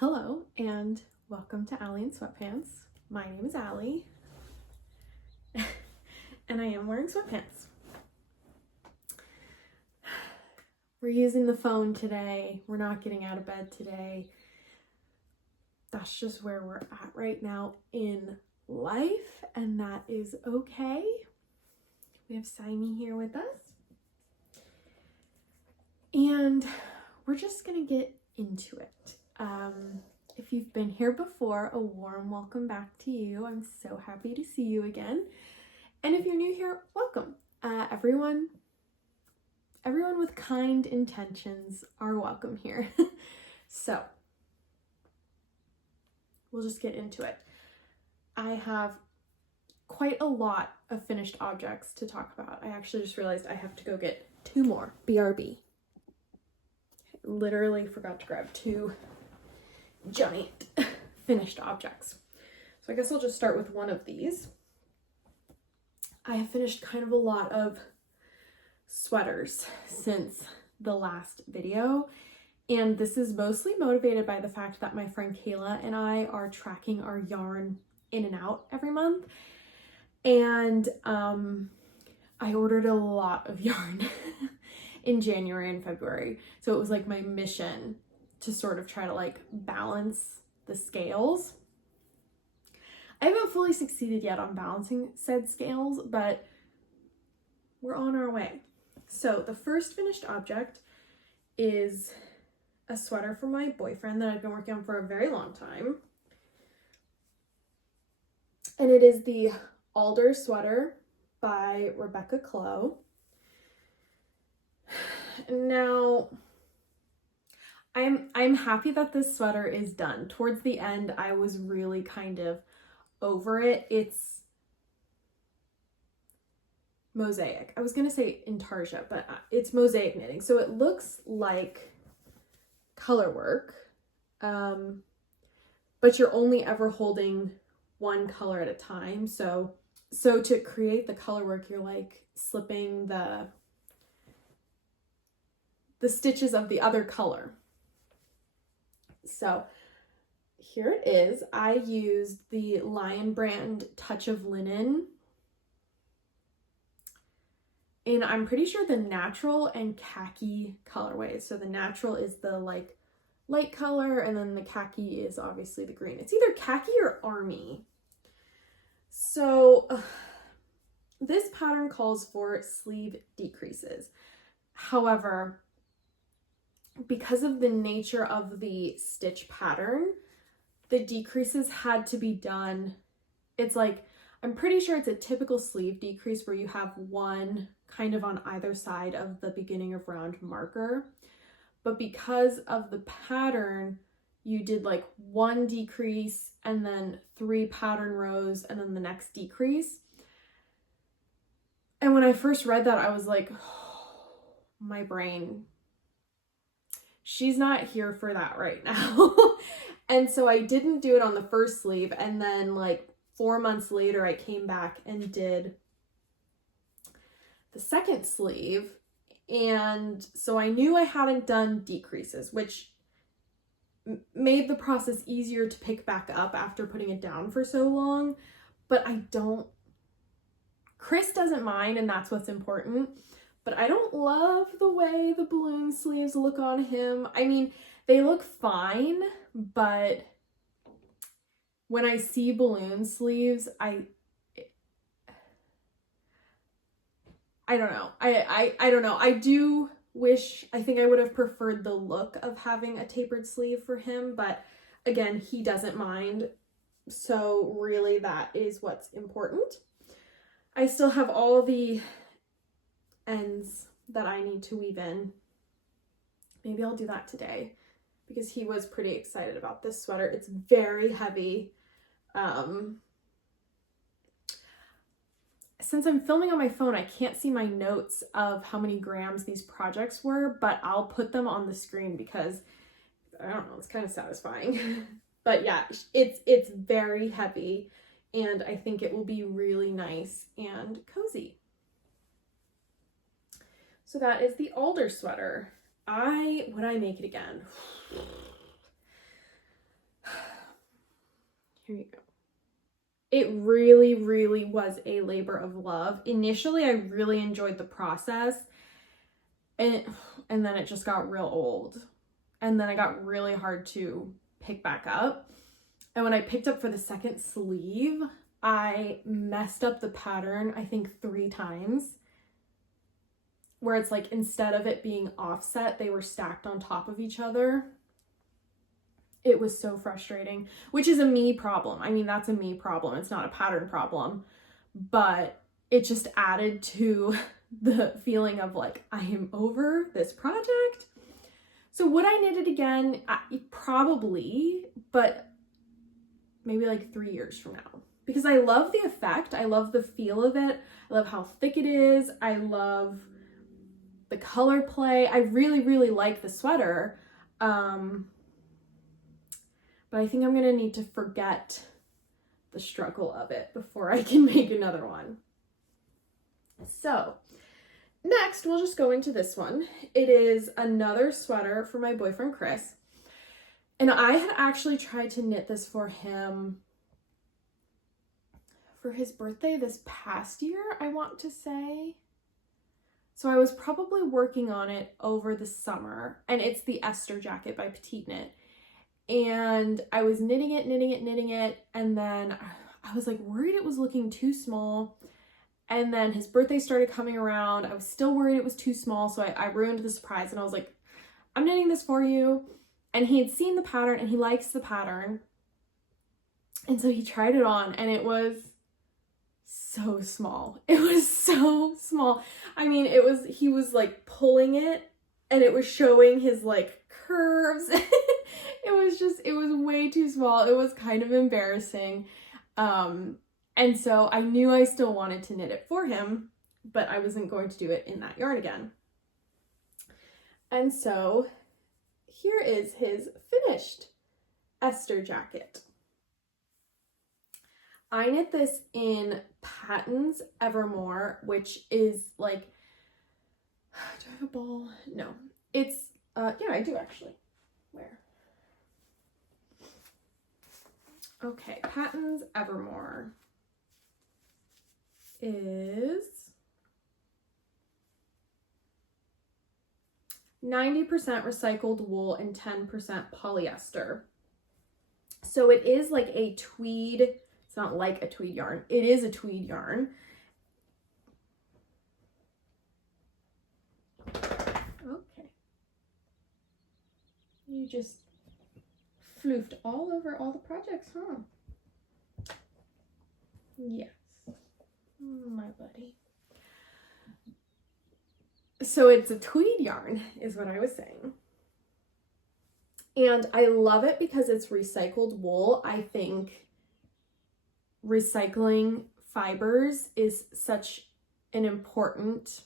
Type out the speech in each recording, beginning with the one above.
Hello and welcome to Allie in Sweatpants. My name is Allie and I am wearing sweatpants. We're using the phone today. We're not getting out of bed today. That's just where we're at right now in life, and that is okay. We have Simey here with us. And we're just gonna get into it. If you've been here before, a warm welcome back to you. I'm so happy to see you again. And if you're new here, welcome. Everyone with kind intentions are welcome here. So we'll just get into it. I have quite a lot of finished objects to talk about. I actually just realized I have to go get 2 more. BRB. Literally forgot to grab 2 giant finished objects. So I guess I'll just start with one of these. I have finished kind of a lot of sweaters since the last video, and this is mostly motivated by the fact that my friend Kayla and I are tracking our yarn in and out every month, and I ordered a lot of yarn in January and February, so it was like my mission to sort of try to like balance the scales. I haven't fully succeeded yet on balancing said scales, but we're on our way. So the first finished object is a sweater for my boyfriend that I've been working on for a very long time. And it is the Alder sweater by Rebecca Clow. Now, I'm happy that this sweater is done. Towards the end, I was really kind of over it. It's mosaic. I was gonna say intarsia, but it's mosaic knitting. So it looks like color work, but you're only ever holding one color at a time. So to create the color work, you're like slipping the stitches of the other color. So here it is. I used the Lion brand Touch of Linen, and I'm pretty sure the natural and khaki colorways. So the natural is the like light color, and then the khaki is obviously the green. It's either khaki or army. So this pattern calls for sleeve decreases. However, because of the nature of the stitch pattern, the decreases had to be done. It's like, I'm pretty sure it's a typical sleeve decrease where you have one kind of on either side of the beginning of round marker. But because of the pattern, you did like 1 decrease and then 3 pattern rows and then the next decrease. And when I first read that, I was like, oh, my brain, she's not here for that right now. And so I didn't do it on the first sleeve, and then like 4 months later I came back and did the second sleeve, and so I knew I hadn't done decreases, which made the process easier to pick back up after putting it down for so long. But Chris doesn't mind, and that's what's important. But I don't love the way the balloon sleeves look on him. I mean, they look fine, but when I see balloon sleeves, I don't know. I don't know. I do wish, I think I would have preferred the look of having a tapered sleeve for him, but again, he doesn't mind. So really that is what's important. I still have all the ends that I need to weave in. Maybe I'll do that today because he was pretty excited about this sweater. It's very heavy. Since I'm filming on my phone, I can't see my notes of how many grams these projects were, but I'll put them on the screen because I don't know, it's kind of satisfying. But yeah, it's very heavy, and I think it will be really nice and cozy. So that is the Alder sweater. Would I make it again? Here you go. It really, really was a labor of love. Initially, I really enjoyed the process, and then it just got real old. And then it got really hard to pick back up. And when I picked up for the second sleeve, I messed up the pattern, I think 3 times. Where it's like, instead of it being offset, they were stacked on top of each other. It was so frustrating, which is a me problem. I mean, that's a me problem. It's not a pattern problem, but it just added to the feeling of like, I am over this project. So would I knit it again? Probably, but maybe like 3 years from now, because I love the effect. I love the feel of it. I love how thick it is. I love the color play. I really, really like the sweater. But I think I'm gonna need to forget the struggle of it before I can make another one. So next, we'll just go into this one. It is another sweater for my boyfriend, Chris. And I had actually tried to knit this for him for his birthday this past year, I want to say. So I was probably working on it over the summer, and it's the Esther jacket by Petite Knit. And I was knitting it, and then I was like worried it was looking too small. And then his birthday started coming around. I was still worried it was too small, so I ruined the surprise, and I was like, I'm knitting this for you. And he had seen the pattern, and he likes the pattern. And so he tried it on, and it was so small. It was so small. I mean, he was like pulling it, and it was showing his like curves. It was way too small. It was kind of embarrassing. And so I knew I still wanted to knit it for him, but I wasn't going to do it in that yarn again. And so here is his finished Esther jacket. I knit this in Patton's Evermore, which is like, do I have a ball? No, it's, yeah, I do actually. Where? Okay, Patton's Evermore is 90% recycled wool and 10% polyester. So it is like a tweed, it's not like a tweed yarn, it is a tweed yarn. Okay. You just floofed all over all the projects, huh? Yes, my buddy. So it's a tweed yarn, is what I was saying. And I love it because it's recycled wool. I think recycling fibers is such an important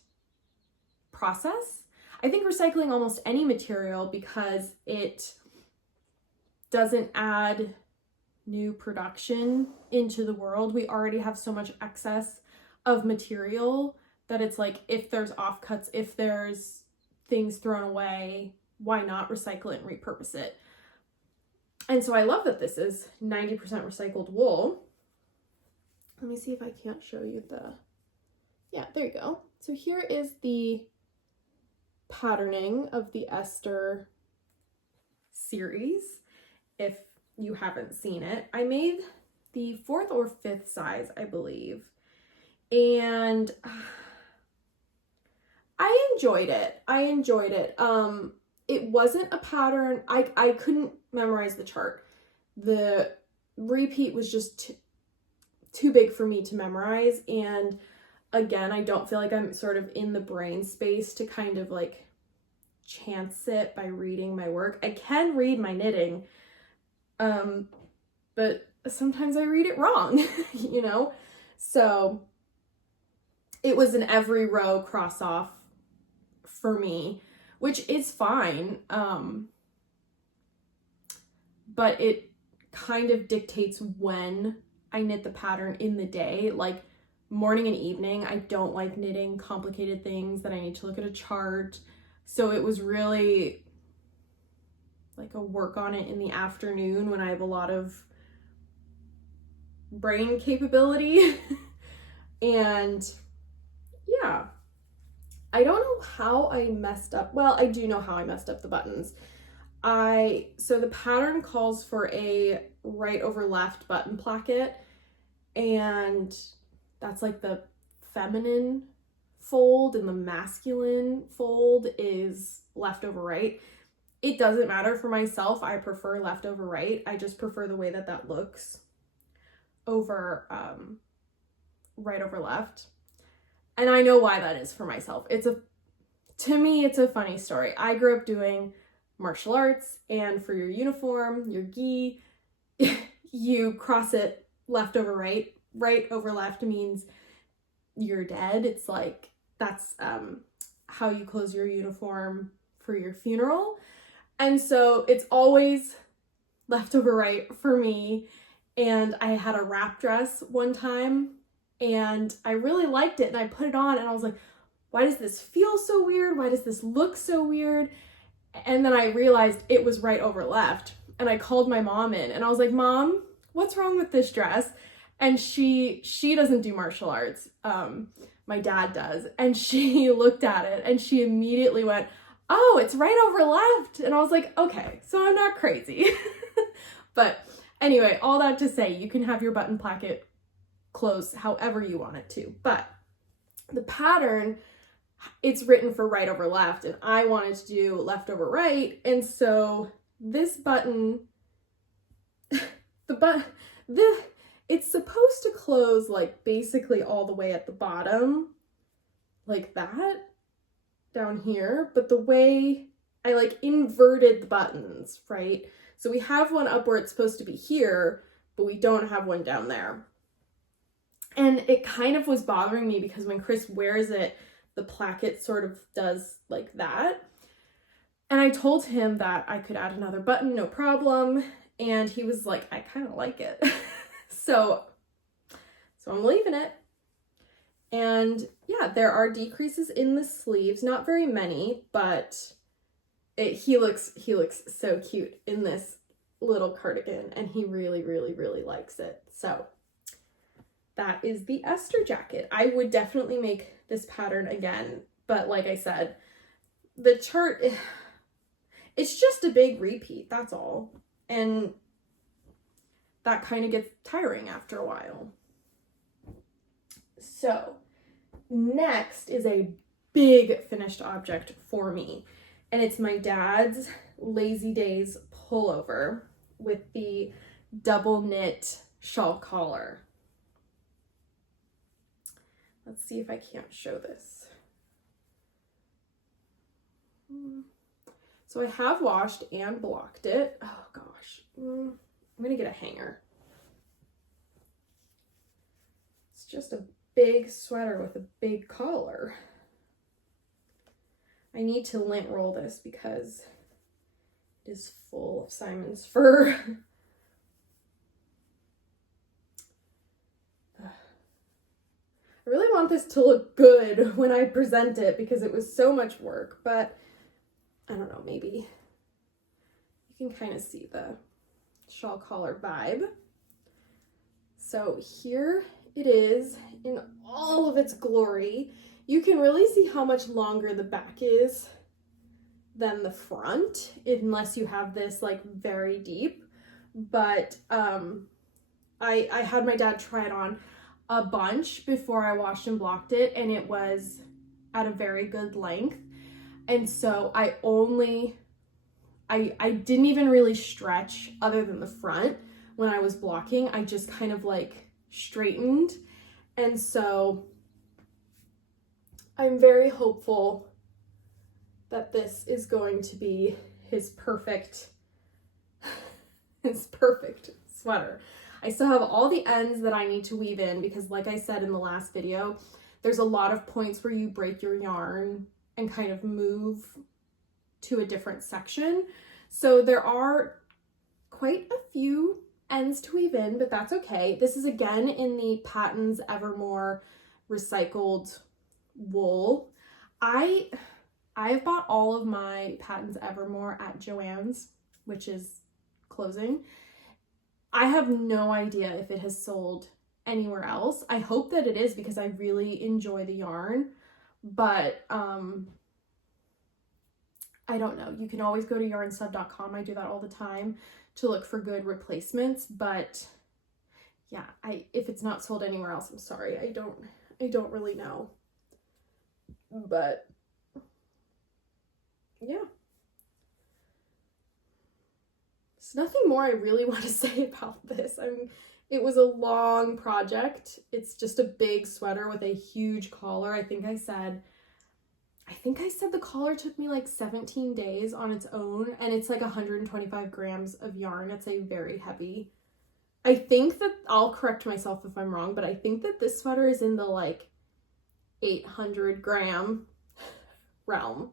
process. I think recycling almost any material because it doesn't add new production into the world. We already have so much excess of material that it's like, if there's offcuts, if there's things thrown away, why not recycle it and repurpose it? And so I love that this is 90% recycled wool. Let me see if I can't show you yeah, there you go. So here is the patterning of the Esther series. If you haven't seen it, I made the 4th or 5th size, I believe. And I enjoyed it. It wasn't a pattern. I couldn't memorize the chart. The repeat was just too big for me to memorize. And again, I don't feel like I'm sort of in the brain space to kind of like chance it by reading my work. I can read my knitting, but sometimes I read it wrong, you know? So it was an every row cross off for me, which is fine. But it kind of dictates when I knit the pattern in the day. Like morning and evening, I don't like knitting complicated things that I need to look at a chart. So it was really like a work on it in the afternoon when I have a lot of brain capability. And yeah, I don't know how I messed up. Well, I do know how I messed up the buttons. So the pattern calls for a right over left button placket, and that's like the feminine fold, and the masculine fold is left over right. It doesn't matter for myself. I prefer left over right. I just prefer the way that that looks over right over left. And I know why that is for myself. To me, it's a funny story. I grew up doing martial arts, and for your uniform, your gi, you cross it left over right. Right over left means you're dead. It's like, that's how you close your uniform for your funeral. And so it's always left over right for me. And I had a wrap dress one time, and I really liked it, and I put it on, and I was like, why does this feel so weird? Why does this look so weird? And then I realized it was right over left, and I called my mom in, and I was like, Mom, what's wrong with this dress? And she doesn't do martial arts. My dad does. And she looked at it, and she immediately went, oh, it's right over left. And I was like, okay, so I'm not crazy. But anyway, all that to say, you can have your button placket close however you want it to. But the pattern, it's written for right over left, and I wanted to do left over right. And so this button, it's supposed to close like basically all the way at the bottom, like that down here. But the way I like inverted the buttons, right? So we have one up where it's supposed to be here, but we don't have one down there. And it kind of was bothering me because when Chris wears it, the placket sort of does like that. And I told him that I could add another button, no problem. And he was like, I kind of like it. So I'm leaving it. And yeah, there are decreases in the sleeves, not very many, but he looks so cute in this little cardigan, and he really, really, really likes it. So that is the Esther jacket. I would definitely make this pattern again, but like I said, the chart, it's just a big repeat, that's all. And that kind of gets tiring after a while. So next is a big finished object for me, and it's my dad's Lazy Days pullover with the double knit shawl collar. Let's see if I can't show this. So I have washed and blocked it. Oh gosh, I'm gonna get a hanger. It's just a big sweater with a big collar. I need to lint roll this because it is full of Simon's fur. I really want this to look good when I present it because it was so much work, but I don't know, maybe you can kind of see the shawl collar vibe. So here it is in all of its glory. You can really see how much longer the back is than the front, unless you have this like very deep. But I had my dad try it on a bunch before I washed and blocked it, and it was at a very good length. And so I didn't even really stretch other than the front when I was blocking. I just kind of like straightened. And so I'm very hopeful that this is going to be his perfect sweater. I still have all the ends that I need to weave in because, like I said in the last video, there's a lot of points where you break your yarn and kind of move to a different section. So there are quite a few ends to weave in, but that's okay. This is again in the Patton's Evermore recycled wool. I've bought all of my Patton's Evermore at Joann's, which is closing. I have no idea if it has sold anywhere else. I hope that it is because I really enjoy the yarn, but I don't know. You can always go to yarnsub.com. I do that all the time to look for good replacements, but yeah, if it's not sold anywhere else, I'm sorry. I don't really know. But yeah. There's nothing more I really want to say about this. It was a long project. It's just a big sweater with a huge collar. I think I said the collar took me like 17 days on its own, and it's like 125 grams of yarn. It's a very heavy. I think that, I'll correct myself if I'm wrong, but I think that this sweater is in the like 800 gram realm.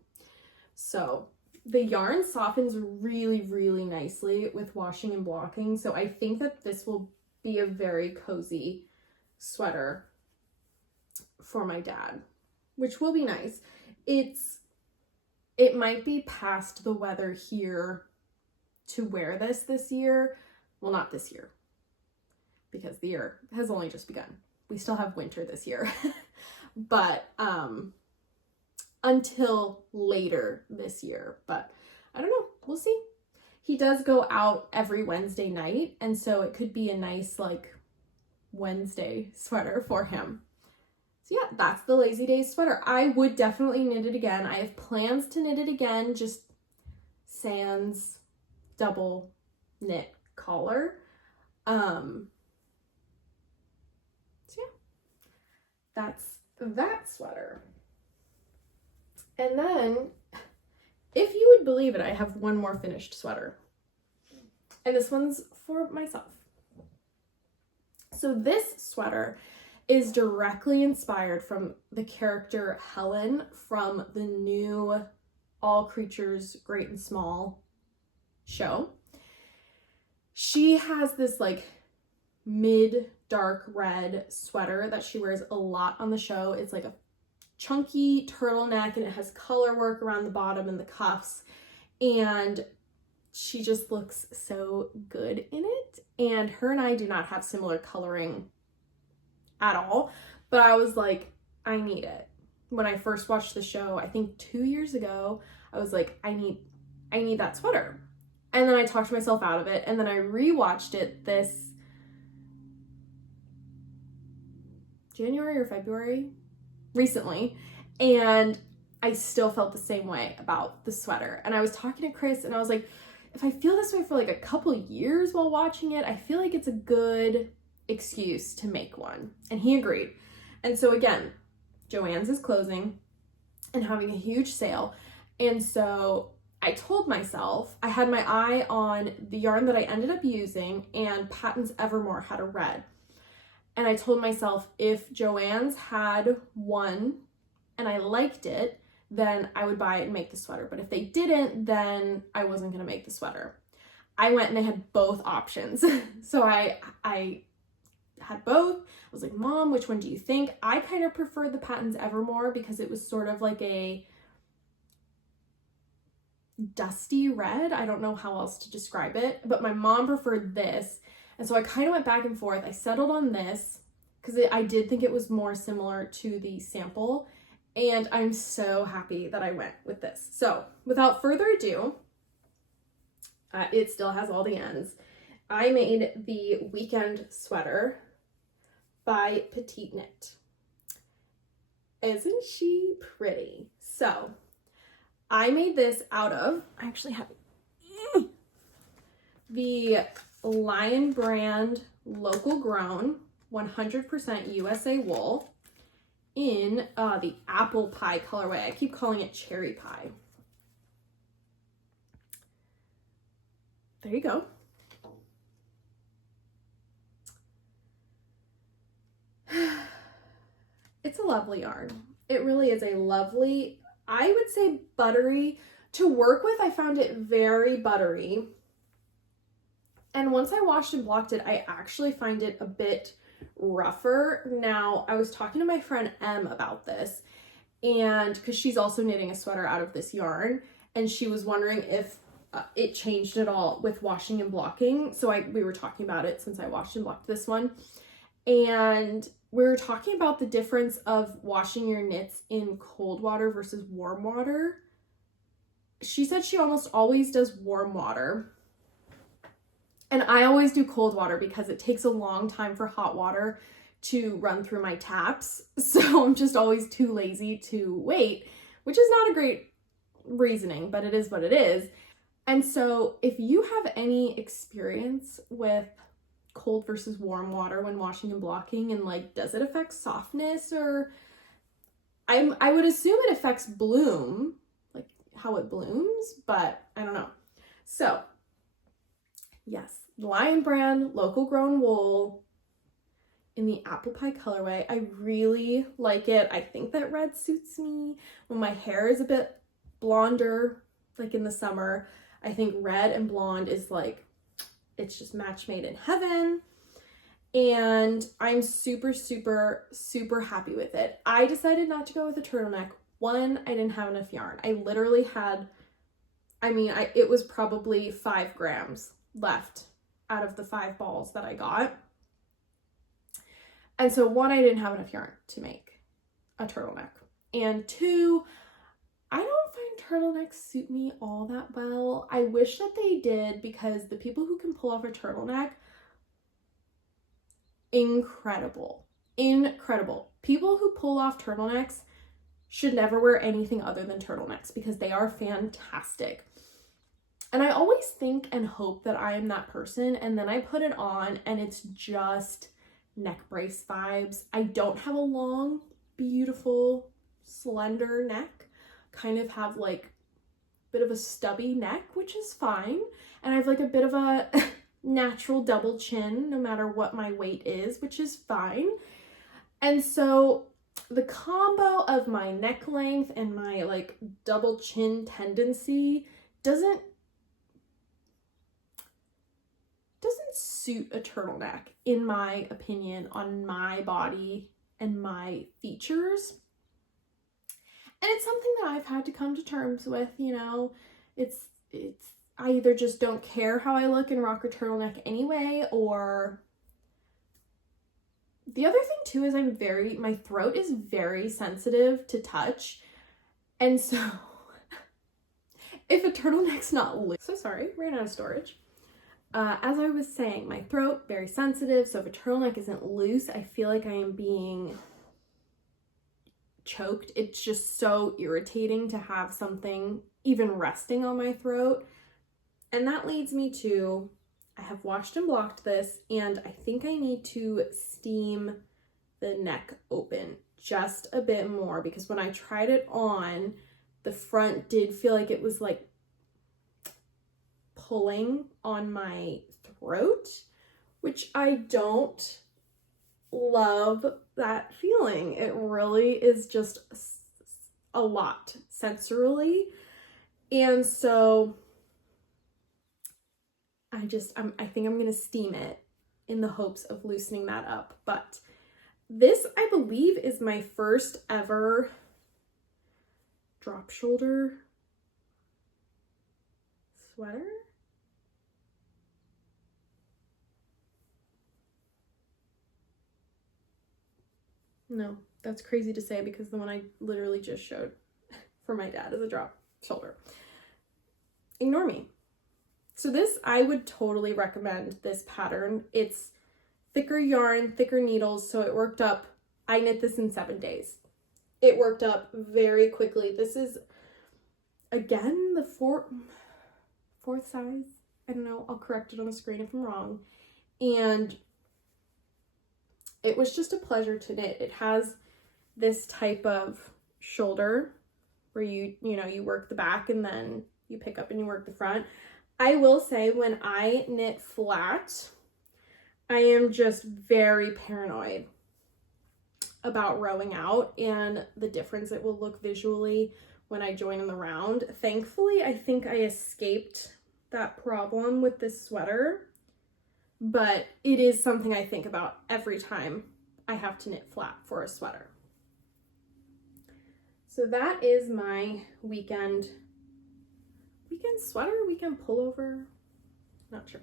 So the yarn softens really, really nicely with washing and blocking. So I think that this will be a very cozy sweater for my dad, which will be nice. It might be past the weather here to wear this year. Well, not this year, because the year has only just begun. We still have winter this year, but until later this year. But I don't know, we'll see. He does go out every Wednesday night, and so it could be a nice like Wednesday sweater for him. So yeah, that's the Lazy Days sweater. I would definitely knit it again. I have plans to knit it again, just sans double knit collar. So yeah, that's that sweater. And then, if you would believe it, I have one more finished sweater. And this one's for myself. So this sweater is directly inspired from the character Helen from the new All Creatures Great and Small show. She has this like mid dark red sweater that she wears a lot on the show. It's like a chunky turtleneck, and it has color work around the bottom and the cuffs, and she just looks so good in it. And her and I do not have similar coloring at all, but I was like, I need it. When I first watched the show, I think 2 years ago, I was like, I need that sweater. And then I talked myself out of it, and then I rewatched it this January or February recently, and I still felt the same way about the sweater. And I was talking to Chris, and I was like, if I feel this way for like a couple years while watching it, I feel like it's a good excuse to make one. And he agreed. And so again, Joann's is closing and having a huge sale. And so I told myself, I had my eye on the yarn that I ended up using, and Patton's Evermore had a red. And I told myself, if Joann's had one and I liked it, then I would buy it and make the sweater. But if they didn't, then I wasn't going to make the sweater. I went and they had both options. So I had both. I was like, Mom, which one do you think? I kind of preferred the Patton's Evermore because it was sort of like a dusty red. I don't know how else to describe it, but my mom preferred this. And so I kind of went back and forth. I settled on this because I did think it was more similar to the sample, and I'm so happy that I went with this. So without further ado, it still has all the ends. I made the weekend sweater by Petite Knit. Isn't she pretty? So I made this out of, I actually have the Lion brand local grown 100% USA wool in the apple pie colorway. I keep calling it cherry pie. There you go. It's a lovely yarn. It really is a lovely, I would say buttery. To work with, I found it very buttery. And once I washed and blocked it, I actually find it a bit rougher. Now, I was talking to my friend Em about this, and because she's also knitting a sweater out of this yarn, and she was wondering if it changed at all with washing and blocking. So we were talking about it since I washed and blocked this one. And we were talking about the difference of washing your knits in cold water versus warm water. She said she almost always does warm water. And I always do cold water because it takes a long time for hot water to run through my taps. So I'm just always too lazy to wait, which is not a great reasoning, but it is what it is. And so if you have any experience with cold versus warm water when washing and blocking, and like, does it affect softness, or I would assume it affects bloom, like how it blooms, but I don't know. So yes, Lion brand, local grown wool in the apple pie colorway. I really like it. I think that red suits me when my hair is a bit blonder, like in the summer. I think red and blonde is like, it's just match made in heaven. And I'm super, super, super happy with it. I decided not to go with a turtleneck. One, I didn't have enough yarn. I literally had, it was probably 5 grams left out of the 5 balls that I got. And so one, I didn't have enough yarn to make a turtleneck. And 2, I don't find turtlenecks suit me all that well. I wish that they did, because the people who can pull off a turtleneck, incredible. People who pull off turtlenecks should never wear anything other than turtlenecks because they are fantastic. And I always think and hope that I am that person, and then I put it on and it's just neck brace vibes. I don't have a long, beautiful, slender neck. Kind of have like a bit of a stubby neck, which is fine. And I have like a bit of a natural double chin no matter what my weight is, which is fine. And so the combo of my neck length and my like double chin tendency doesn't suit a turtleneck, in my opinion, on my body and my features. And it's something that I've had to come to terms with, you know. It's I either just don't care how I look and rock a turtleneck anyway, or the other thing too is my throat is very sensitive to touch. And so if a turtleneck's not loose, so sorry, ran out of storage. As I was saying, my throat, very sensitive. So if a turtleneck isn't loose, I feel like I am being choked. It's just so irritating to have something even resting on my throat. And that leads me to, I have washed and blocked this, and I think I need to steam the neck open just a bit more, because when I tried it on, the front did feel like it was like pulling on my throat, which I don't love that feeling. It really is just a lot sensorily. And so I think I'm gonna steam it in the hopes of loosening that up. But this, I believe, is my first ever drop shoulder sweater. No, that's crazy to say because the one I literally just showed for my dad is a drop shoulder. Ignore me. So this, I would totally recommend this pattern. It's thicker yarn, thicker needles, so it worked up. I knit this in 7 days. It worked up very quickly. This is, again, the fourth size. I don't know, I'll correct it on the screen if I'm wrong. And it was just a pleasure to knit. It has this type of shoulder where you work the back and then you pick up and you work the front. I will say, when I knit flat, I am just very paranoid about rowing out and the difference it will look visually when I join in the round. Thankfully, I think I escaped that problem with this sweater, but it is something I think about every time I have to knit flat for a sweater. So that is my weekend weekend sweater, weekend pullover, not sure.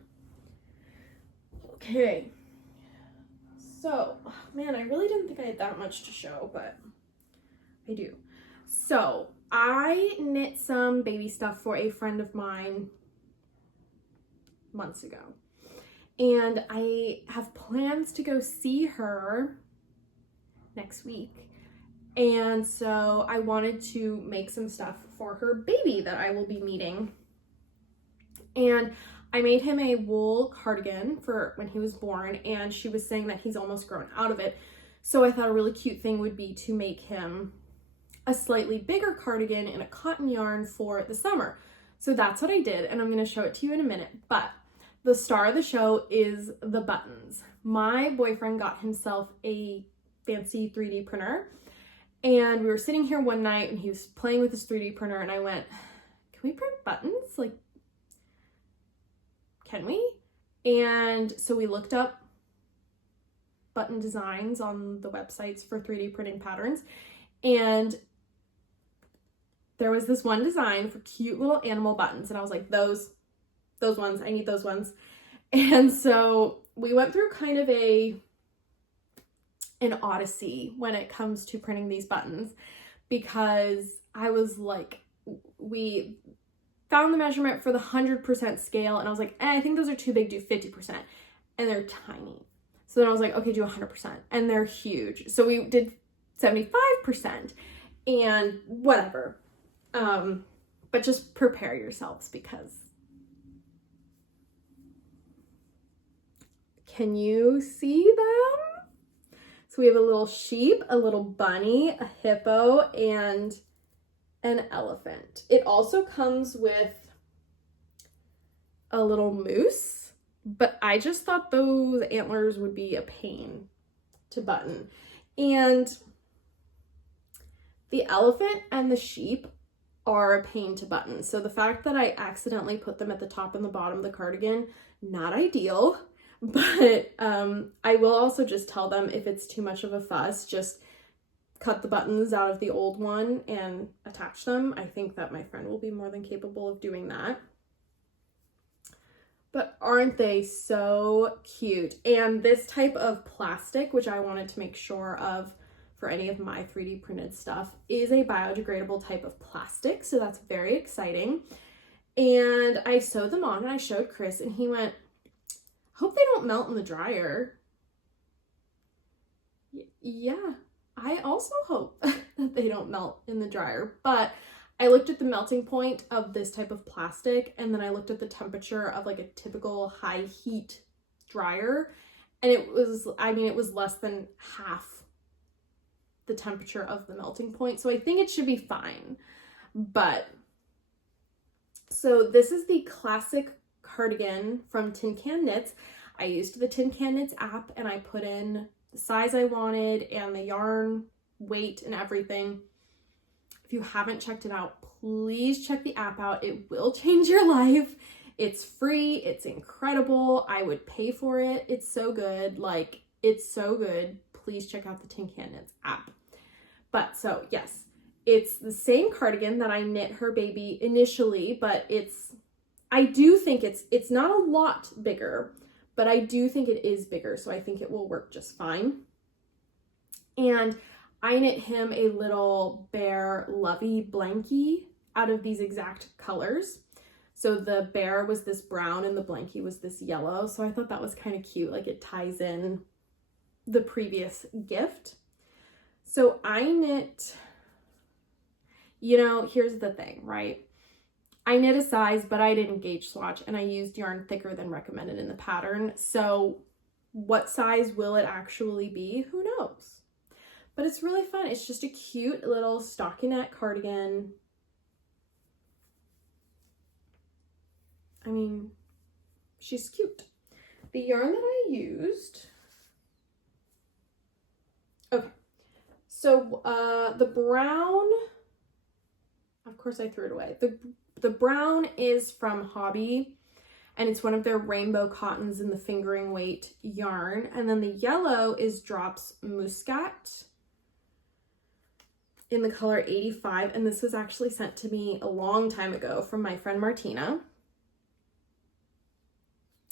Okay, so, oh man, I really didn't think I had that much to show, but I do. So I knit some baby stuff for a friend of mine months ago, and I have plans to go see her next week, and so I wanted to make some stuff for her baby that I will be meeting. And I made him a wool cardigan for when he was born, and she was saying that he's almost grown out of it, so I thought a really cute thing would be to make him a slightly bigger cardigan in a cotton yarn for the summer. So that's what I did, and I'm going to show it to you in a minute. But the star of the show is the buttons. My boyfriend got himself a fancy 3D printer, and we were sitting here one night and he was playing with his 3D printer, and I went, can we print buttons? Like, can we? And so we looked up button designs on the websites for 3D printing patterns, and there was this one design for cute little animal buttons, and I was like, those ones, I need those ones. And so we went through kind of an odyssey when it comes to printing these buttons, because I was like, we found the measurement for the 100% scale, and I was like, I think those are too big, do 50%, and they're tiny. So then I was like, okay, do 100%, and they're huge. So we did 75%, and whatever. But just prepare yourselves, because can you see them? So we have a little sheep, a little bunny, a hippo, and an elephant. It also comes with a little moose, but I just thought those antlers would be a pain to button. And the elephant and the sheep are a pain to button. So the fact that I accidentally put them at the top and the bottom of the cardigan, not ideal, but I will also just tell them if it's too much of a fuss, just cut the buttons out of the old one and attach them. I think that my friend will be more than capable of doing that. But aren't they so cute? And this type of plastic, which I wanted to make sure of for any of my 3D printed stuff, is a biodegradable type of plastic, so that's very exciting. And I sewed them on and I showed Chris, and he went, hope they don't melt in the dryer. Yeah, I also hope that they don't melt in the dryer, but I looked at the melting point of this type of plastic, and then I looked at the temperature of like a typical high heat dryer, and it was, I mean, it was less than half the temperature of the melting point, so I think it should be fine. But so this is the classic cardigan from Tin Can Knits. I used the Tin Can Knits app, and I put in the size I wanted and the yarn weight and everything. If you haven't checked it out, please check the app out. It will change your life. It's free. It's incredible. I would pay for it. It's so good. Like, it's so good. Please check out the Tin Can Knits app. But so yes, it's the same cardigan that I knit her baby initially, but I do think it's not a lot bigger, but I do think it is bigger, so I think it will work just fine. And I knit him a little bear lovey blankie out of these exact colors. So the bear was this brown and the blankie was this yellow, so I thought that was kind of cute, like it ties in the previous gift. So I knit, you know, here's the thing, right? I knit a size, but I didn't gauge swatch, and I used yarn thicker than recommended in the pattern. So what size will it actually be? Who knows? But it's really fun. It's just a cute little stockinette cardigan. I mean, she's cute. The yarn that I used, okay. So the brown, of course I threw it away. The brown is from Hobby, and it's one of their rainbow cottons in the fingering weight yarn. And then the yellow is Drops Muscat. in the color 85, and this was actually sent to me a long time ago from my friend Martina.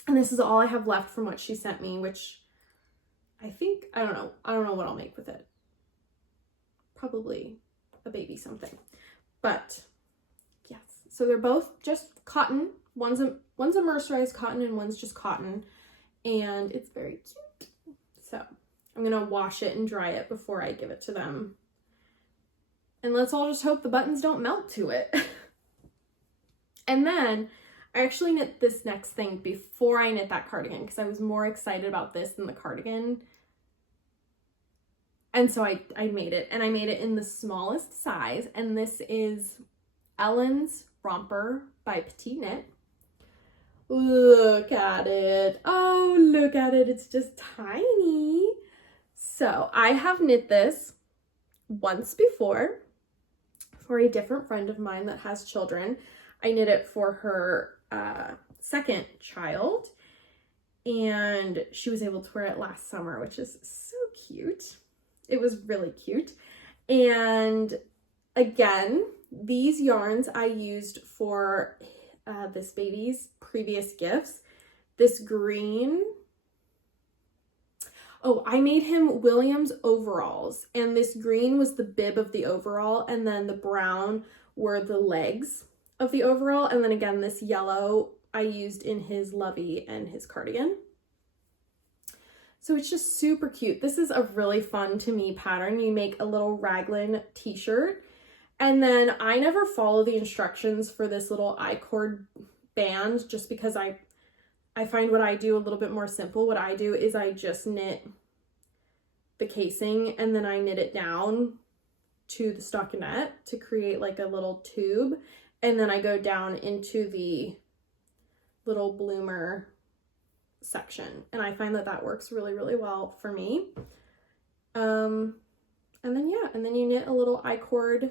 And this is all I have left from what she sent me, which I think, I don't know what I'll make with it. Probably a baby something. But yes, so they're both just cotton. One's a mercerized cotton and one's just cotton, and it's very cute. So I'm gonna wash it and dry it before I give it to them. And let's all just hope the buttons don't melt to it. And then I actually knit this next thing before I knit that cardigan because I was more excited about this than the cardigan. And so I made it, and I made it in the smallest size, and this is Ellen's romper by Petite Knit. Look at it. Oh, look at it. It's just tiny. So I have knit this once before for a different friend of mine that has children. I knit it for her second child, and she was able to wear it last summer, which is so cute. It was really cute. And again, these yarns I used for this baby's previous gifts. This green, oh, I made him Williams overalls, and this green was the bib of the overall, and then the brown were the legs of the overall, and then again this yellow I used in his lovey and his cardigan. So it's just super cute. This is a really fun to me pattern. You make a little raglan t-shirt, and then I never follow the instructions for this little I-cord band just because I find what I do a little bit more simple. What I do is I just knit the casing and then I knit it down to the stockinette to create like a little tube, and then I go down into the little bloomer section, and I find that works really, really well for me. And then yeah, and then you knit a little I-cord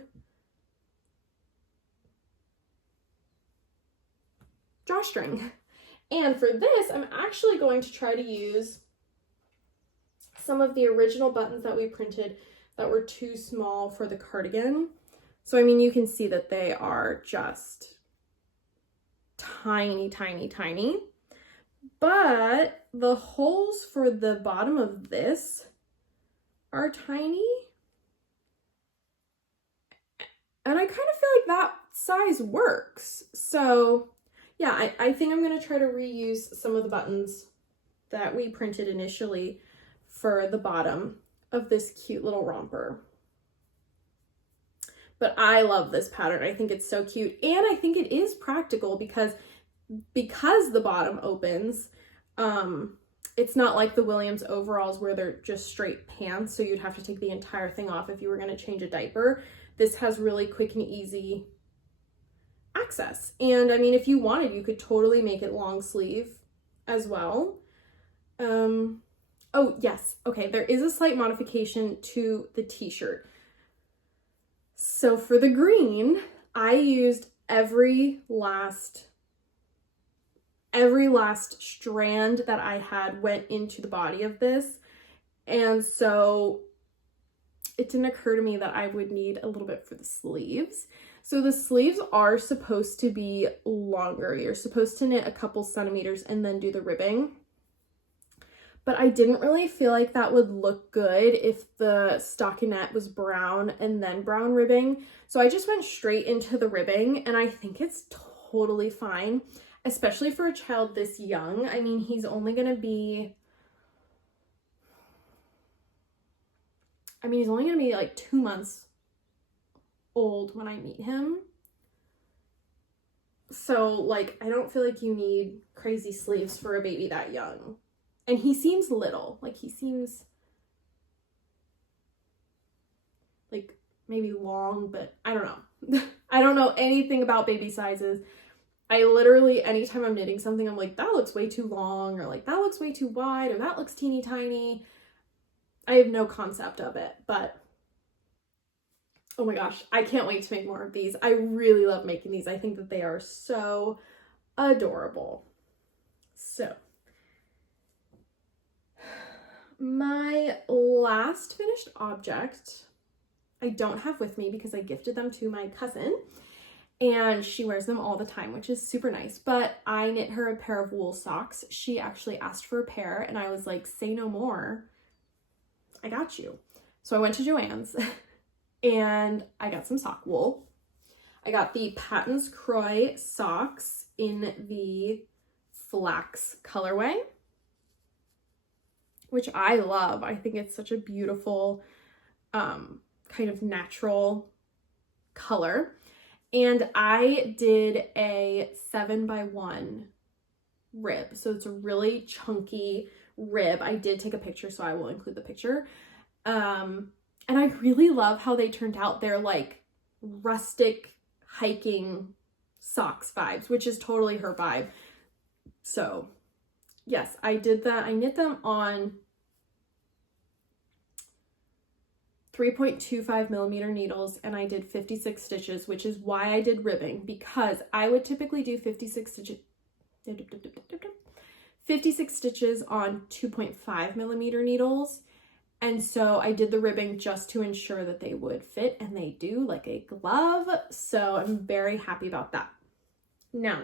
drawstring. And for this, I'm actually going to try to use some of the original buttons that we printed that were too small for the cardigan. So I mean, you can see that they are just tiny, tiny, tiny. But the holes for the bottom of this are tiny. And I kind of feel like that size works. So yeah, I think I'm going to try to reuse some of the buttons that we printed initially for the bottom of this cute little romper. But I love this pattern. I think it's so cute. And I think it is practical because the bottom opens. It's not like the Williams overalls where they're just straight pants, so you'd have to take the entire thing off if you were going to change a diaper. This has really quick and easy access. And I mean, if you wanted, you could totally make it long sleeve as well. Oh yes, okay, there is a slight modification to the t-shirt. So for the green, I used every last strand that I had went into the body of this. And so it didn't occur to me that I would need a little bit for the sleeves. So the sleeves are supposed to be longer. You're supposed to knit a couple centimeters and then do the ribbing. But I didn't really feel like that would look good if the stockinette was brown and then brown ribbing. So I just went straight into the ribbing, and I think it's totally fine, especially for a child this young. I mean, he's only gonna be like 2 months old when I meet him. So like, I don't feel like you need crazy sleeves for a baby that young. And he seems little, like he seems like maybe long, but I don't know. I don't know anything about baby sizes. I literally, anytime I'm knitting something, I'm like, that looks way too long, or like, that looks way too wide, or that looks teeny tiny. I have no concept of it, but oh my gosh, I can't wait to make more of these. I really love making these. I think that they are so adorable. So my last finished object, I don't have with me because I gifted them to my cousin and she wears them all the time, which is super nice. But I knit her a pair of wool socks. She actually asked for a pair and I was like, say no more. I got you. So I went to Joann's and I got some sock wool. I got the Patton's Croy socks in the flax colorway, which I love. I think it's such a beautiful kind of natural color. And I did a 7x1 rib. So it's a really chunky rib. I did take a picture, so I will include the picture. And I really love how they turned out. They're like rustic hiking socks vibes, which is totally her vibe. So yes, I did that. I knit them on 3.25 millimeter needles and I did 56 stitches, which is why I did ribbing, because I would typically do 56 stitches on 2.5 millimeter needles. And so I did the ribbing just to ensure that they would fit, and they do like a glove. So I'm very happy about that. Now,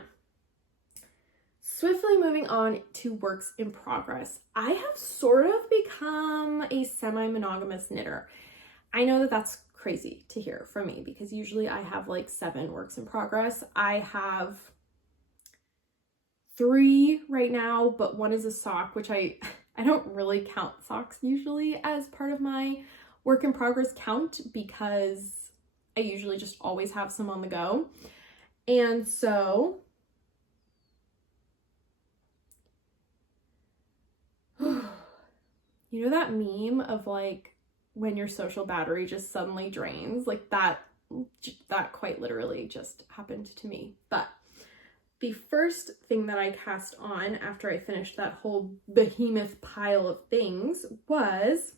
swiftly moving on to works in progress. I have sort of become a semi-monogamous knitter. I know that that's crazy to hear from me because usually I have like 7 works in progress. I have 3 right now, but 1 is a sock, which I don't really count socks usually as part of my work in progress count because I usually just always have some on the go. And so you know that meme of like when your social battery just suddenly drains, like that quite literally just happened to me. But the first thing that I cast on after I finished that whole behemoth pile of things was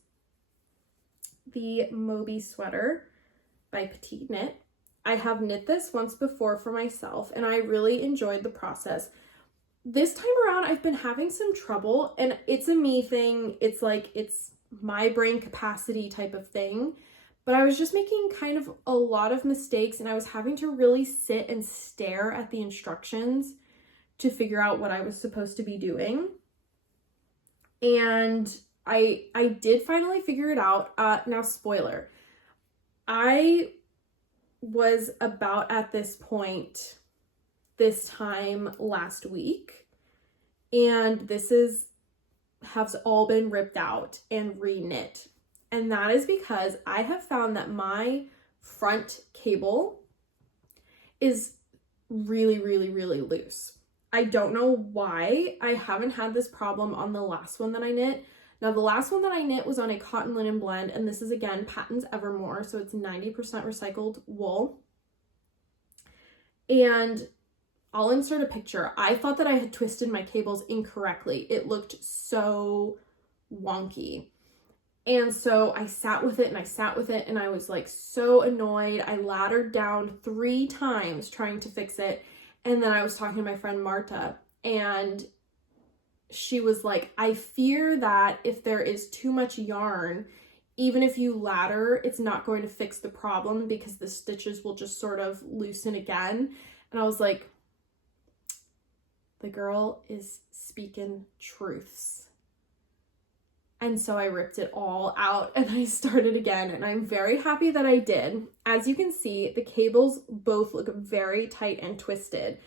the Moby sweater by Petite Knit. I have knit this once before for myself and I really enjoyed the process. This time around, I've been having some trouble, and it's a me thing. It's like, it's my brain capacity type of thing, but I was just making kind of a lot of mistakes and I was having to really sit and stare at the instructions to figure out what I was supposed to be doing. And I did finally figure it out. Now, spoiler, I was about at this point this time last week, and this has all been ripped out and re-knit. And that is because I have found that my front cable is really, really, really loose. I don't know why. I haven't had this problem on the last one that I knit. Now, the last one that I knit was on a cotton linen blend, and this is again Patton's Evermore, so it's 90% recycled wool. And I'll insert a picture. I thought that I had twisted my cables incorrectly. It looked so wonky. And so I sat with it and I sat with it and I was like so annoyed. I laddered down 3 times trying to fix it. And then I was talking to my friend Marta and she was like, I fear that if there is too much yarn, even if you ladder, it's not going to fix the problem because the stitches will just sort of loosen again. And I was like, the girl is speaking truths. And so I ripped it all out and I started again, and I'm very happy that I did. As you can see, the cables both look very tight and twisted.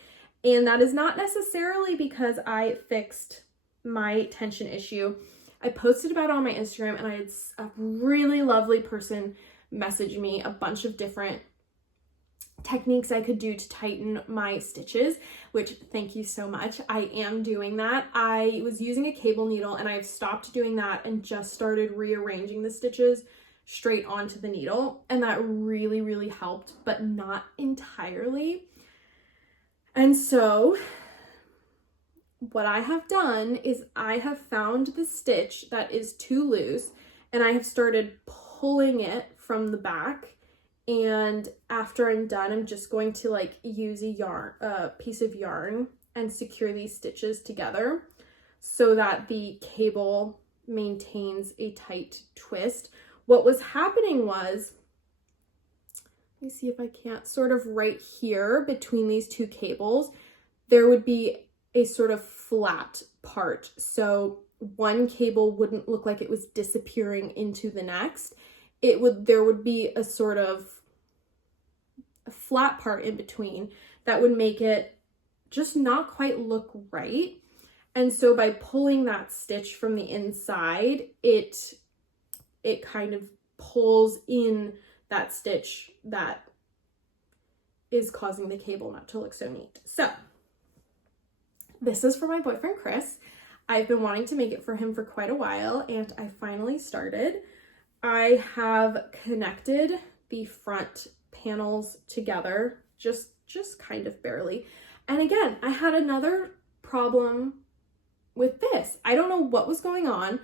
And that is not necessarily because I fixed my tension issue. I posted about it on my Instagram and I had a really lovely person message me a bunch of different techniques I could do to tighten my stitches, which thank you so much. I am doing that. I was using a cable needle and I've stopped doing that and just started rearranging the stitches straight onto the needle, and that really, really helped, but not entirely. And so what I have done is I have found the stitch that is too loose and I have started pulling it from the back. And after I'm done, I'm just going to like use a piece of yarn and secure these stitches together so that the cable maintains a tight twist. What was happening was let me see if I can't, sort of right here between these two cables, there would be a sort of flat part. So one cable wouldn't look like it was disappearing into the next. There would be a sort of a flat part in between that would make it just not quite look right. And so by pulling that stitch from the inside, it kind of pulls in that stitch that is causing the cable not to look so neat. So this is for my boyfriend, Chris. I've been wanting to make it for him for quite a while, and I finally started. I have connected the front panels together, just kind of barely. And again, I had another problem with this. I don't know what was going on.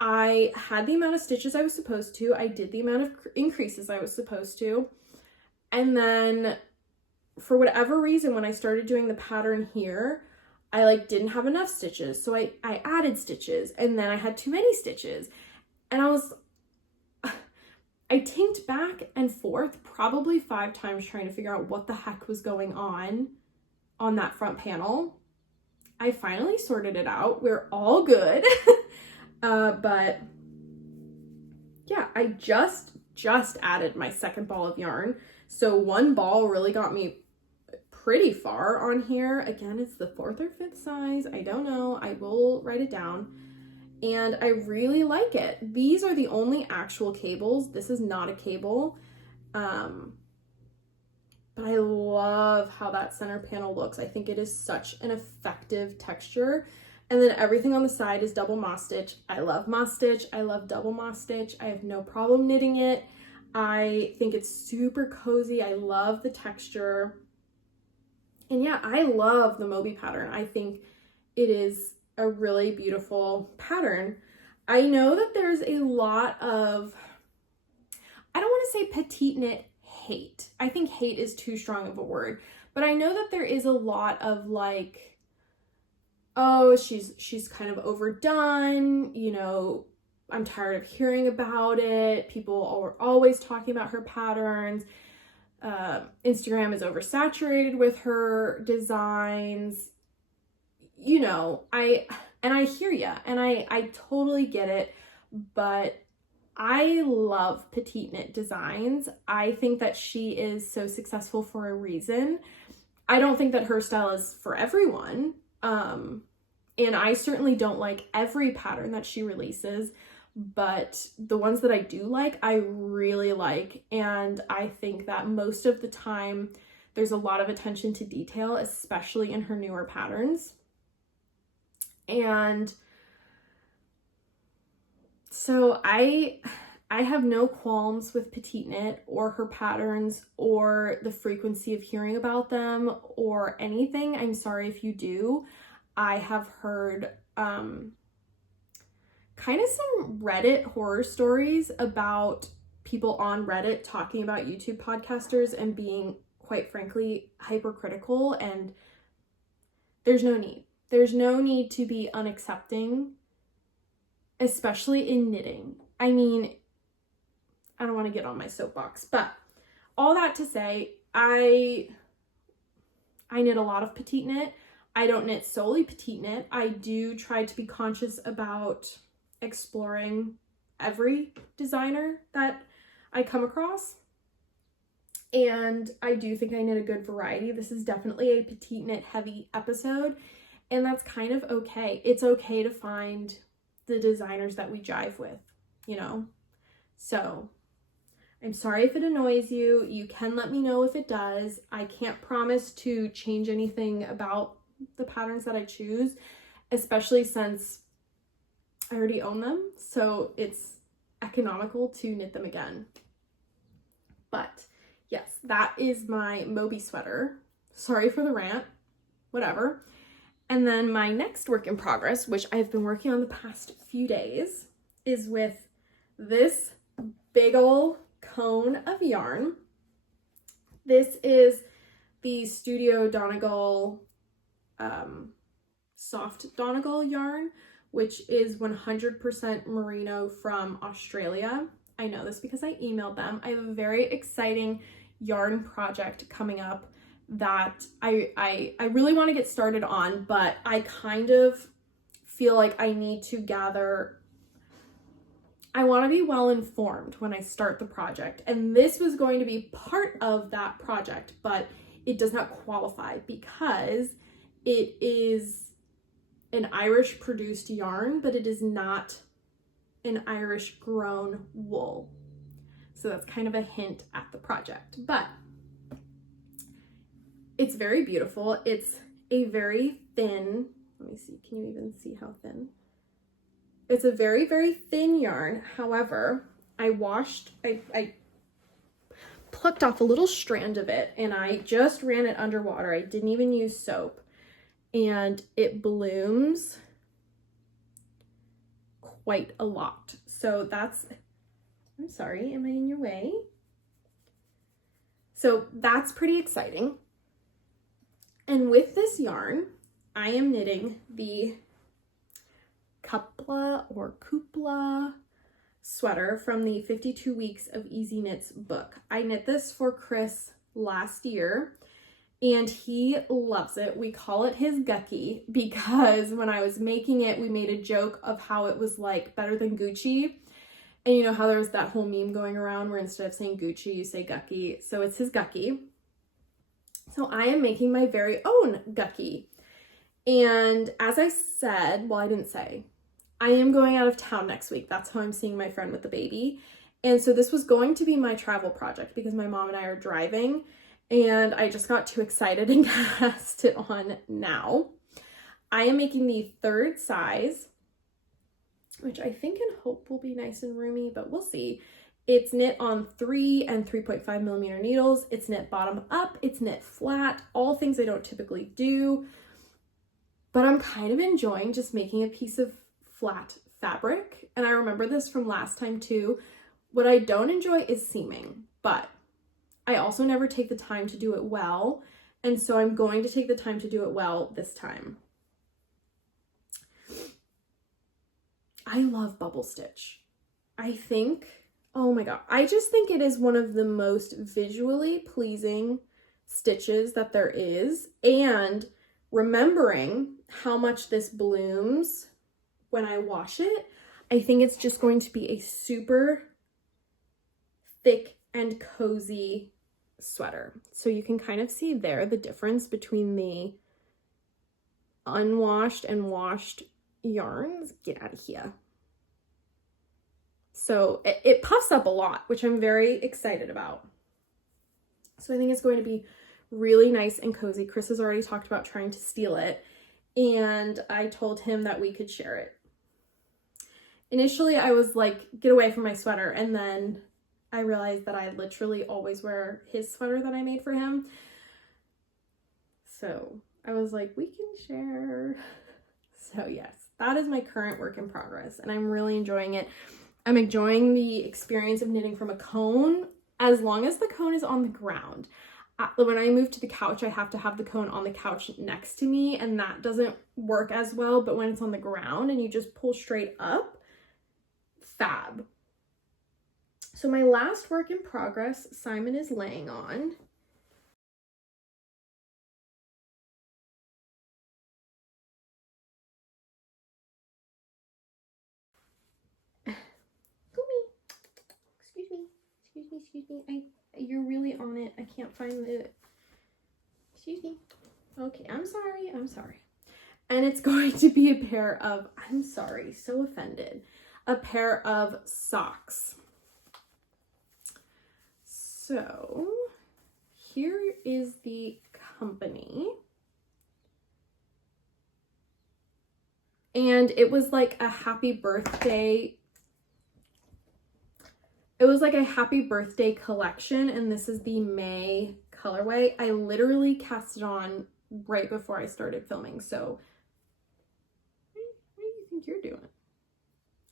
I had the amount of stitches I was supposed to. I did the amount of increases I was supposed to. And then for whatever reason, when I started doing the pattern here, I didn't have enough stitches. So I added stitches, and then I had too many stitches. And I tinked back and forth probably 5 times trying to figure out what the heck was going on that front panel. I finally sorted it out. We're all good. But yeah, I just added my second ball of yarn. So one ball really got me pretty far on here. Again, it's the 4th or 5th size. I don't know. I will write it down. And I really like it. These are the only actual cables. This is not a cable. But I love how that center panel looks. I think it is such an effective texture. And then everything on the side is double moss stitch. I love moss stitch. I love double moss stitch. I have no problem knitting it. I think it's super cozy. I love the texture. And yeah, I love the Moby pattern. I think it is a really beautiful pattern. I know that there's a lot of, I don't want to say petite knit hate. I think hate is too strong of a word, but I know that there is a lot of oh, she's kind of overdone, I'm tired of hearing about it. People are always talking about her patterns. Instagram is oversaturated with her designs. I hear ya, and I totally get it, but I love Petite Knit designs. I think that she is so successful for a reason. I don't think that her style is for everyone. And I certainly don't like every pattern that she releases, but the ones that I do like, I really like. And I think that most of the time there's a lot of attention to detail, especially in her newer patterns. And so I have no qualms with Petite Knit or her patterns or the frequency of hearing about them or anything. I'm sorry if you do. I have heard kind of some Reddit horror stories about people on Reddit talking about YouTube podcasters and being, quite frankly, hypercritical, and there's no need. There's no need to be unaccepting, especially in knitting. I mean, I don't want to get on my soapbox, but all that to say, I knit a lot of Petite Knit. I don't knit solely Petite Knit. I do try to be conscious about exploring every designer that I come across. And I do think I knit a good variety. This is definitely a Petite Knit heavy episode, and that's kind of okay. It's okay to find the designers that we jive with, So I'm sorry if it annoys you. You can let me know if it does. I can't promise to change anything about the patterns that I choose, especially since I already own them, so it's economical to knit them again. But yes, that is my Moby sweater. Sorry for the rant, whatever. And then my next work in progress, which I've been working on the past few days, is with this big ol' cone of yarn. This is the Studio Donnagal soft Donnagal yarn, which is 100% merino from Australia. I know this because I emailed them. I have a very exciting yarn project coming up that I really want to get started on, but I kind of feel like I need to gather. I want to be well informed when I start the project, and this was going to be part of that project, but it does not qualify because it is an Irish produced yarn, but it is not an Irish grown wool. So that's kind of a hint at the project, but it's very beautiful. It's a very thin, let me see, can you even see how thin? It's a very, very thin yarn. However, I plucked off a little strand of it and I just ran it underwater. I didn't even use soap, and it blooms quite a lot. So that's, I'm sorry, am I in your way? So that's pretty exciting. And with this yarn, I am knitting the Koopla sweater from the 52 Weeks of Easy Knits book. I knit this for Chris last year and he loves it. We call it his gucky because when I was making it, we made a joke of how it was like better than Gucci. And you know how there was that whole meme going around where instead of saying Gucci, you say gucky. So it's his gucky. So I am making my very own gucky. And as I said, well, I didn't say, I am going out of town next week. That's how I'm seeing my friend with the baby. And so this was going to be my travel project because my mom and I are driving, and I just got too excited and cast it on now. I am making the 3rd size, which I think and hope will be nice and roomy, but we'll see. It's knit on 3 and 3.5 millimeter needles. It's knit bottom up. It's knit flat, all things I don't typically do. But I'm kind of enjoying just making a piece of flat fabric. And I remember this from last time too. What I don't enjoy is seaming, but I also never take the time to do it well. And so I'm going to take the time to do it well this time. I love bubble stitch. I think, oh my God, I just think it is one of the most visually pleasing stitches that there is. And remembering how much this blooms when I wash it, I think it's just going to be a super thick and cozy sweater. So you can kind of see there the difference between the unwashed and washed yarns. Get out of here. So it puffs up a lot, which I'm very excited about. So I think it's going to be really nice and cozy. Chris has already talked about trying to steal it, and I told him that we could share it. Initially, I was like, get away from my sweater, and then I realized that I literally always wear his sweater that I made for him. So I was like, we can share. So yes, that is my current work in progress, and I'm really enjoying it. I'm enjoying the experience of knitting from a cone, as long as the cone is on the ground. When I move to the couch, I have to have the cone on the couch next to me, and that doesn't work as well. But when it's on the ground and you just pull straight up, fab. So my last work in progress, Simon is laying on. Excuse me. You're really on it. I can't find the, excuse me. Okay, I'm sorry. And it's going to be a pair of, I'm sorry, so offended, a pair of socks. So here is the company. And it was like a happy birthday. It was like a happy birthday collection, and this is the May colorway. I literally cast it on right before I started filming, so what do you think you're doing?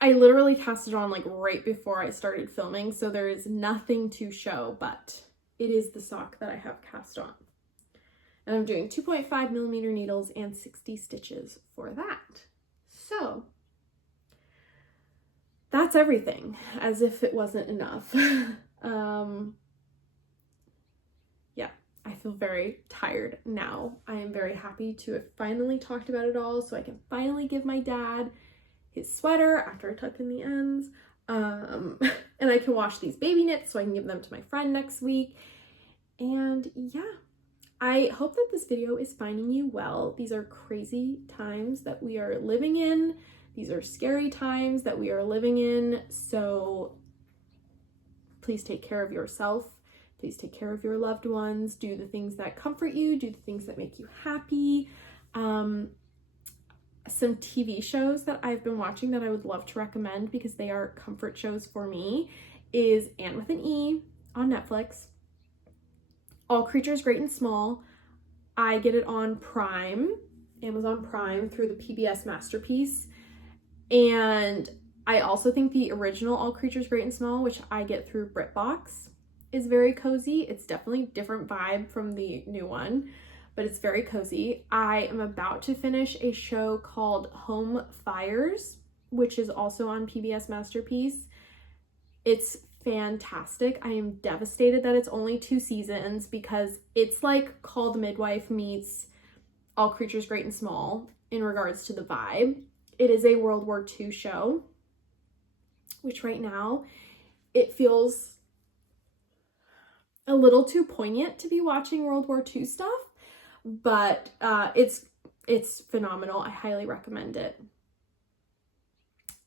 I literally cast it on like right before I started filming, so there is nothing to show, but it is the sock that I have cast on. And I'm doing 2.5 millimeter needles and 60 stitches for that. So that's everything, as if it wasn't enough. feel very tired now. I am very happy to have finally talked about it all, so I can finally give my dad his sweater after I tuck in the ends. And I can wash these baby knits so I can give them to my friend next week. And yeah, I hope that this video is finding you well. These are crazy times that we are living in. These are scary times that we are living in. So please take care of yourself. Please take care of your loved ones. Do the things that comfort you. Do the things that make you happy. Some TV shows that I've been watching that I would love to recommend because they are comfort shows for me is Ant with an E on Netflix. All Creatures Great and Small. I get it on Prime, Amazon Prime, through the PBS Masterpiece. And I also think the original All Creatures Great and Small, which I get through BritBox, is very cozy. It's definitely a different vibe from the new one, but it's very cozy. I am about to finish a show called Home Fires, which is also on PBS Masterpiece. It's fantastic. I am devastated that it's only 2 seasons because it's like Call the Midwife meets All Creatures Great and Small in regards to the vibe. It is a World War II show, which right now it feels a little too poignant to be watching World War II stuff, but it's phenomenal. I highly recommend it.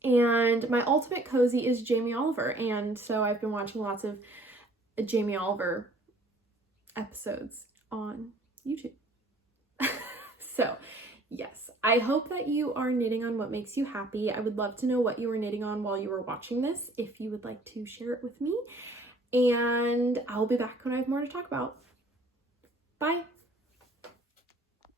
And my ultimate cozy is Jamie Oliver, and so I've been watching lots of Jamie Oliver episodes on YouTube. So yes, I hope that you are knitting on what makes you happy. I would love to know what you were knitting on while you were watching this, if you would like to share it with me. And I'll be back when I have more to talk about. Bye.